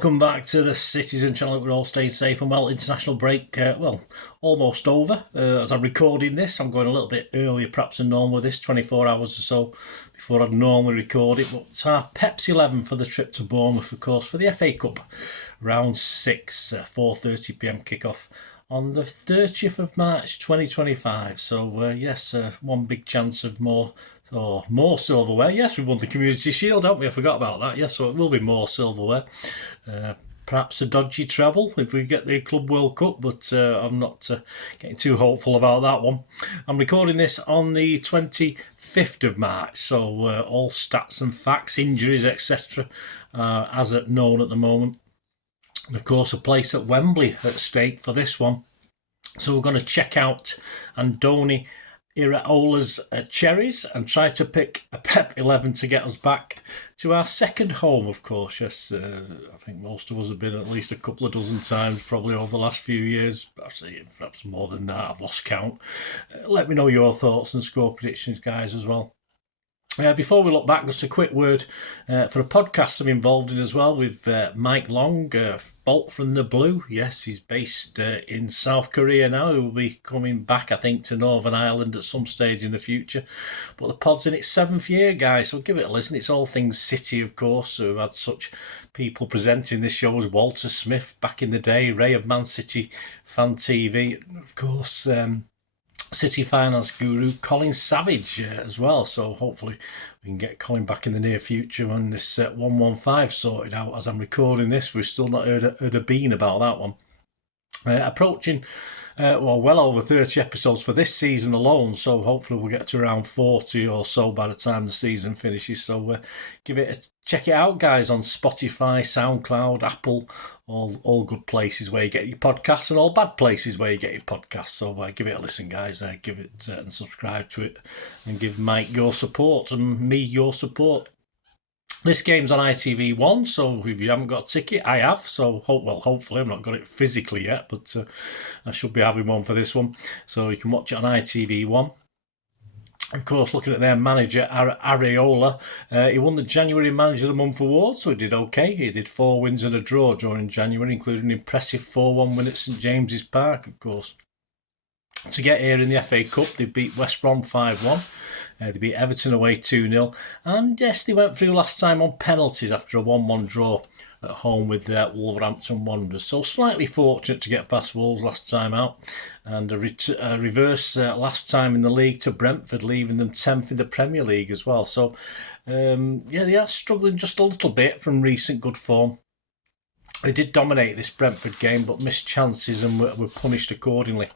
welcome back to the Citizen channel. We're all staying safe and well. International break, almost over. As I'm recording this, I'm going a little bit earlier perhaps than normal with this, 24 hours or so before I'd normally record it. But it's our Pepsi 11 for the trip to Bournemouth, of course, for the FA Cup. Round 6, 4:30pm kickoff on the 30th of March 2025. So, yes, one big chance of more silverware. Yes, we won the Community Shield, haven't we? I forgot about that. Yes, so it will be more silverware. Perhaps a dodgy treble if we get the Club World Cup, but I'm not getting too hopeful about that one. I'm recording this on the 25th of March, so all stats and facts, injuries, etc. As known at the moment. And of course, a place at Wembley at stake for this one. So we're going to check out Andoni Iraola's Cherries and try to pick a Pep 11 to get us back to our second home, of course. Yes, I think most of us have been at least a couple of dozen times probably over the last few years. Perhaps more than that, I've lost count. Let me know your thoughts and score predictions, guys, as well. Before we look back, just a quick word for a podcast I'm involved in as well with Mike Long, Bolt from the Blue. Yes, he's based in South Korea now. He will be coming back, I think, to Northern Ireland at some stage in the future. But the pod's in its 7th year, guys, so give it a listen. It's all things City, of course. So we've had such people presenting this show as Walter Smith back in the day, Ray of Man City Fan TV, and of course, City finance guru Colin Savage as well. So hopefully we can get Colin back in the near future when this 115 sorted out. As I'm recording this, we've still not heard a bean about that one. Approaching well over 30 episodes for this season alone, so hopefully we'll get to around 40 or so by the time the season finishes. So check it out, guys, on Spotify, SoundCloud, Apple, all good places where you get your podcasts, and all bad places where you get your podcasts. So give it a listen, guys. Give it and subscribe to it, and give Mike your support and me your support. This game's on ITV1, so if you haven't got a ticket, I have. So hopefully I've not got it physically yet, but I should be having one for this one. So you can watch it on ITV1. Of course, looking at their manager, Areola, he won the January Manager of the Month award, so he did okay. He did 4 wins and a draw during January, including an impressive 4-1 win at St James's Park, of course. To get here in the FA Cup, they beat West Brom 5-1. They beat Everton away 2-0. And yes, they went through last time on penalties after a 1-1 draw at home with Wolverhampton Wanderers. So slightly fortunate to get past Wolves last time out. And a reverse last time in the league to Brentford, leaving them 10th in the Premier League as well. So, they are struggling just a little bit from recent good form. They did dominate this Brentford game, but missed chances and were punished accordingly.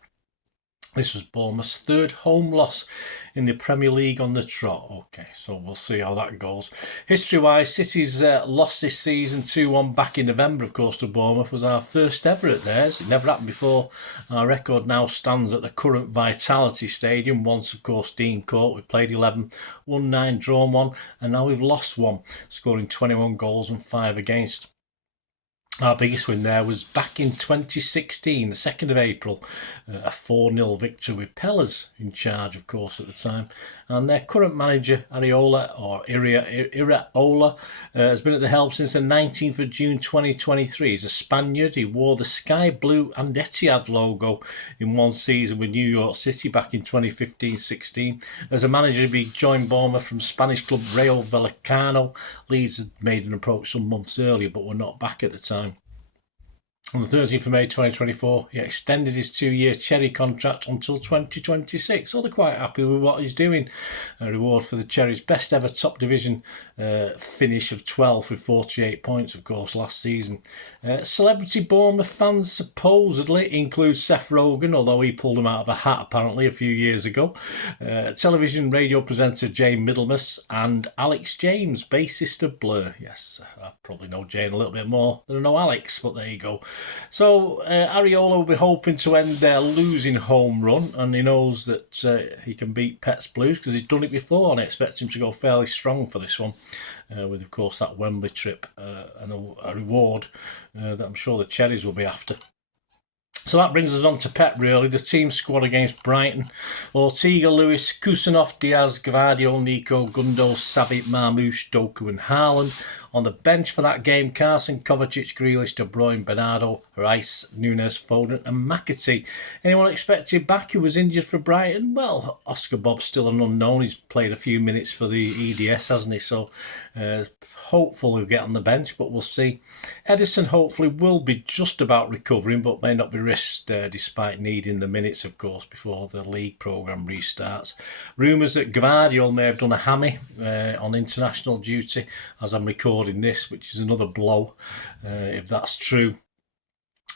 This was Bournemouth's 3rd home loss in the Premier League on the trot. Okay, so we'll see how that goes. History-wise, City's loss this season 2-1 back in November, of course, to Bournemouth was our first ever at theirs. It never happened before. Our record now stands at the current Vitality Stadium. Once, of course, Dean Court. We played 11, won 9, drawn 1, and now we've lost 1, scoring 21 goals and 5 against. Our biggest win there was back in 2016, the 2nd of April, a 4-0 victory with Pellers in charge, of course, at the time. And their current manager, Iraola, has been at the helm since the 19th of June 2023. He's a Spaniard. He wore the sky blue and Etihad logo in one season with New York City back in 2015-16. As a manager, he joined Bournemouth from Spanish club Rayo Vallecano. Leeds had made an approach some months earlier, but were not back at the time. On the 13th of May 2024, he extended his 2-year Cherry contract until 2026. So they're quite happy with what he's doing. A reward for the Cherries' best ever top division finish of 12th with 48 points, of course, last season. Celebrity Bournemouth fans supposedly include Seth Rogen, although he pulled him out of a hat apparently a few years ago. Television radio presenter Jane Middlemas and Alex James, bassist of Blur. Yes, I probably know Jane a little bit more than I know Alex, but there you go. So Areola will be hoping to end their losing home run, and he knows that he can beat Pets Blues because he's done it before, and I expect him to go fairly strong for this one, with, of course, that Wembley trip and a reward that I'm sure the Cherries will be after. So that brings us on to Pep, really. The team squad against Brighton: Ortega, Lewis, Kusanov, Diaz, Gvardiol, Nico, Gundo, Savic, Marmoush, Doku and Haaland. On the bench for that game, Carson, Kovacic, Grealish, De Bruyne, Bernardo, Rice, Nunes, Foden and McAtee. Anyone expected back who was injured for Brighton? Well, Oscar Bob's still an unknown. He's played a few minutes for the EDS, hasn't he? So hopefully he'll get on the bench, but we'll see. Edison hopefully will be just about recovering, but may not be risked despite needing the minutes, of course, before the league programme restarts. Rumours that Gvardiol may have done a hammy on international duty as I'm recording this, which is another blow if that's true.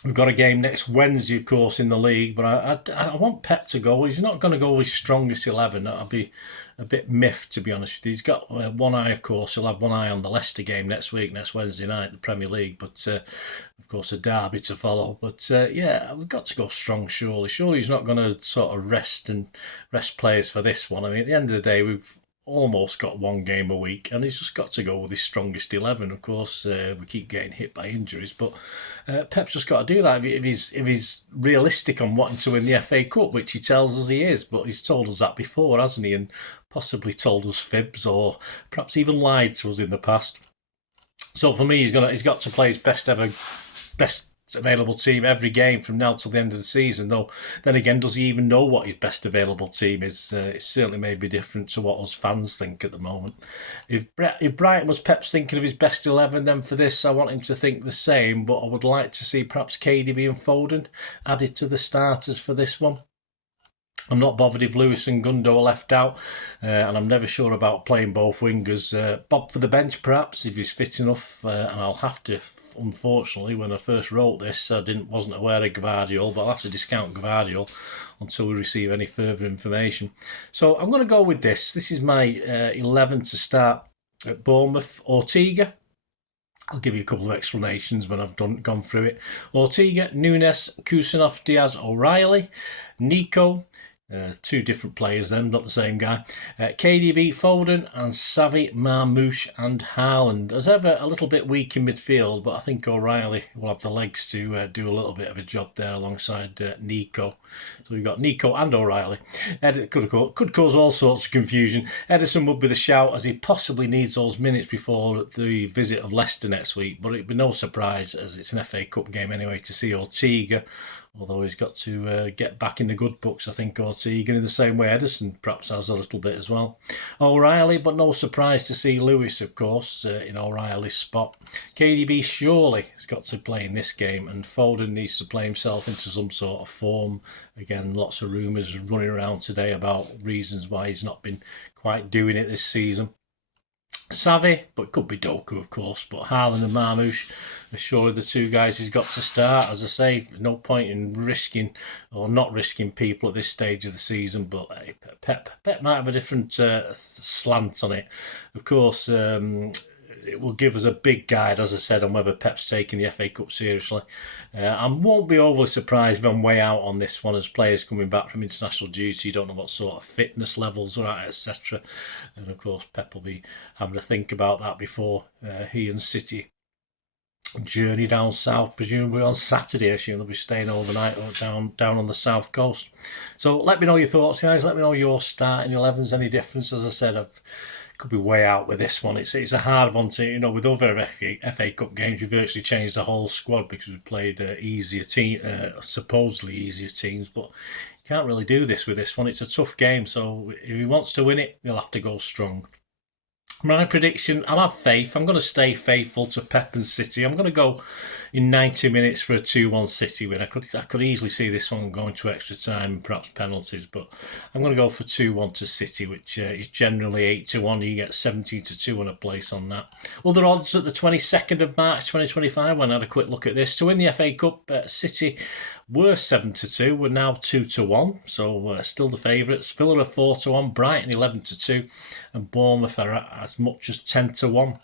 We've got a game next Wednesday, of course, in the league, but I want Pep to go. He's not going to go with his strongest 11. That'll be a bit miffed, to be honest with you. He's got one eye, of course. He'll have one eye on the Leicester game next week, next Wednesday night, the Premier League. But, of course, a derby to follow. But, yeah, we've got to go strong, surely. Surely he's not going to sort of rest players for this one. I mean, at the end of the day, we've almost got one game a week, and he's just got to go with his strongest 11. Of course, we keep getting hit by injuries, but Pep's just got to do that if he's realistic on wanting to win the FA Cup, which he tells us he is. But he's told us that before, hasn't he? And possibly told us fibs, or perhaps even lied to us in the past. So for me, he's got to play his best available team every game from now till the end of the season. Though then again, does he even know what his best available team is? It certainly may be different to what us fans think at the moment. If Brighton was Pep's thinking of his best 11, then for this I want him to think the same, but I would like to see perhaps KDB and Foden added to the starters for this one. I'm not bothered if Lewis and Gundo are left out, and I'm never sure about playing both wingers. Bob for the bench perhaps if he's fit enough, and I'll have to. Unfortunately, when I first wrote this, I wasn't aware of Gvardiol, but I'll have to discount Gvardiol until we receive any further information. So I'm going to go with this. This is my 11 to start at Bournemouth. Ortega. I'll give you a couple of explanations when I've gone through it. Ortega, Nunes, Kusanov, Diaz, O'Reilly, Nico. Two different players then, not the same guy. KDB, Foden and Xavi, Marmoush and Haaland. As ever, a little bit weak in midfield, but I think O'Reilly will have the legs to do a little bit of a job there alongside Nico. So we've got Nico and O'Reilly. Could cause all sorts of confusion. Edison would be the shout, as he possibly needs those minutes before the visit of Leicester next week, but it'd be no surprise, as it's an FA Cup game anyway, to see Ortega. Although he's got to get back in the good books, I think, Ortega, in the same way Edison perhaps has a little bit as well. O'Reilly, but no surprise to see Lewis, of course, in O'Reilly's spot. KDB surely has got to play in this game, and Foden needs to play himself into some sort of form. Again, lots of rumours running around today about reasons why he's not been quite doing it this season. Xavi, but it could be Doku, of course, but Haaland and Marmoush are surely the two guys he's got to start. As I say, no point in risking or not risking people at this stage of the season, but hey, Pep might have a different slant on it. Of course, it will give us a big guide, as I said, on whether Pep's taking the FA Cup seriously. I won't be overly surprised if I'm way out on this one, as players coming back from international duty, you don't know what sort of fitness levels are at, etc. And of course, Pep will be having to think about that before he and City journey down south, presumably on Saturday. I assume they'll be staying overnight or down on the south coast. So let me know your thoughts, guys. Let me know your starting 11s, any difference. As I said, could be way out with this one. It's a hard one to, with other FA Cup games, we virtually changed the whole squad because we played supposedly easier teams, but you can't really do this with this one. It's a tough game, so if he wants to win it, he'll have to go strong. My prediction, I'll have faith. I'm going to stay faithful to Pep and City. I'm going to go in 90 minutes for a 2-1 City win. I could easily see this one going to extra time and perhaps penalties, but I'm going to go for 2-1 to City, which is generally 8-1. You get 17-2 on a place on that. Other odds at the 22nd of March 2025, when I had a quick look at this. To win the FA Cup, City were 7-2, we're now 2-1, so still the favourites. Villa are 4-1, Brighton 11-2, and Bournemouth are as much as 10-1.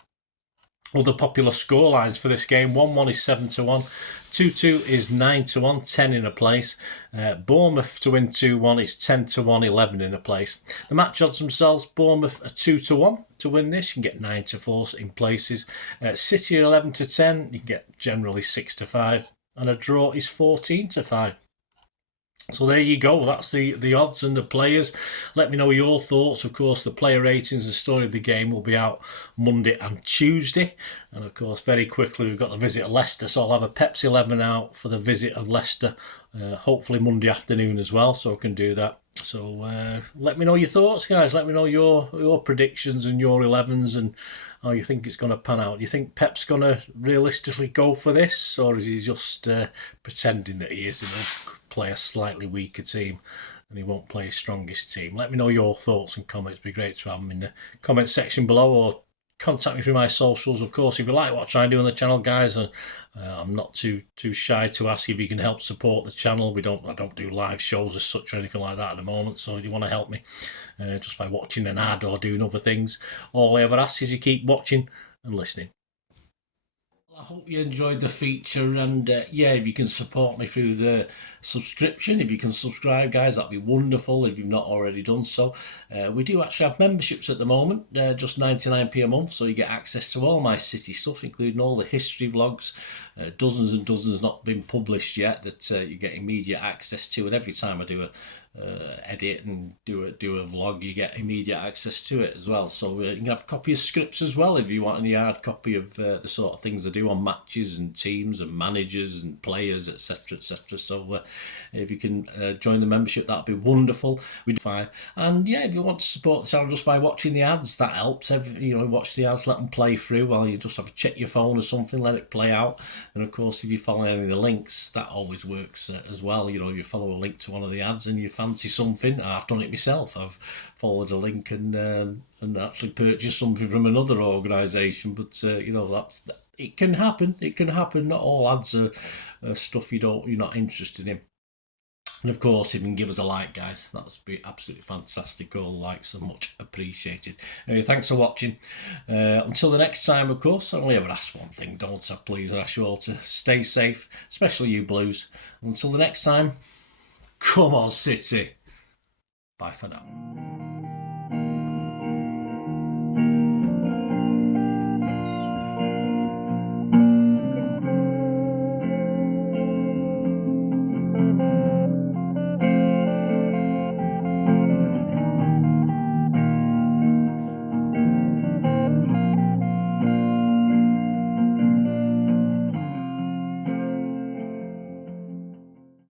Other popular scorelines for this game: 1-1 is 7-1, 2-2 is 9-1, 10 in a place. Bournemouth to win 2-1 is 10-1, 11 in a place. The match odds themselves: Bournemouth are 2-1 to win this. You can get 9-4 in places. City are 11-10. You can get generally 6-5. And a draw is 14-5. So there you go. That's the odds and the players. Let me know your thoughts. Of course, the player ratings and story of the game will be out Monday and Tuesday. And of course, very quickly, we've got the visit of Leicester. So I'll have a Pepsi 11 out for the visit of Leicester, hopefully Monday afternoon as well. So I can do that. So let me know your thoughts, guys. Let me know your predictions and your 11s and how you think it's going to pan out. Do you think Pep's going to realistically go for this, or is he just pretending that he is and he'll play a slightly weaker team and he won't play his strongest team? Let me know your thoughts and comments. It'd be great to have them in the comment section below, or contact me through my socials. Of course, if you like what I try and do on the channel, guys, I'm not too shy to ask if you can help support the channel. I don't do live shows as such or anything like that at the moment. So if you want to help me just by watching an ad or doing other things, all I ever ask is you keep watching and listening. I hope you enjoyed the feature, and yeah, if you can support me through the subscription, if you can subscribe, guys, that'd be wonderful if you've not already done so. We do actually have memberships at the moment, just 99p a month, so you get access to all my City stuff, including all the history vlogs, dozens and dozens not been published yet that you get immediate access to, and every time I do a edit and do a vlog, you get immediate access to it as well. So you can have a copy of scripts as well if you want any hard copy of the sort of things I do on matches and teams and managers and players, etc, etc. So if you can join the membership, that'd be wonderful. We do fine. And yeah, if you want to support the channel just by watching the ads, that helps. Watch the ads, let them play through while you just have to check your phone or something, let it play out. And of course, if you follow any of the links, that always works as well. You follow a link to one of the ads and you fancy something. I've done it myself. I've followed a link and actually purchased something from another organisation. But it can happen. It can happen. Not all ads are stuff you're not interested in. And of course, if you can give us a like, guys, that would be absolutely fantastic. All likes are much appreciated. Anyway, thanks for watching. Until the next time, of course, I only ever ask one thing, don't I? Please, I ask you all to stay safe, especially you Blues. Until the next time, come on, City. Bye for now.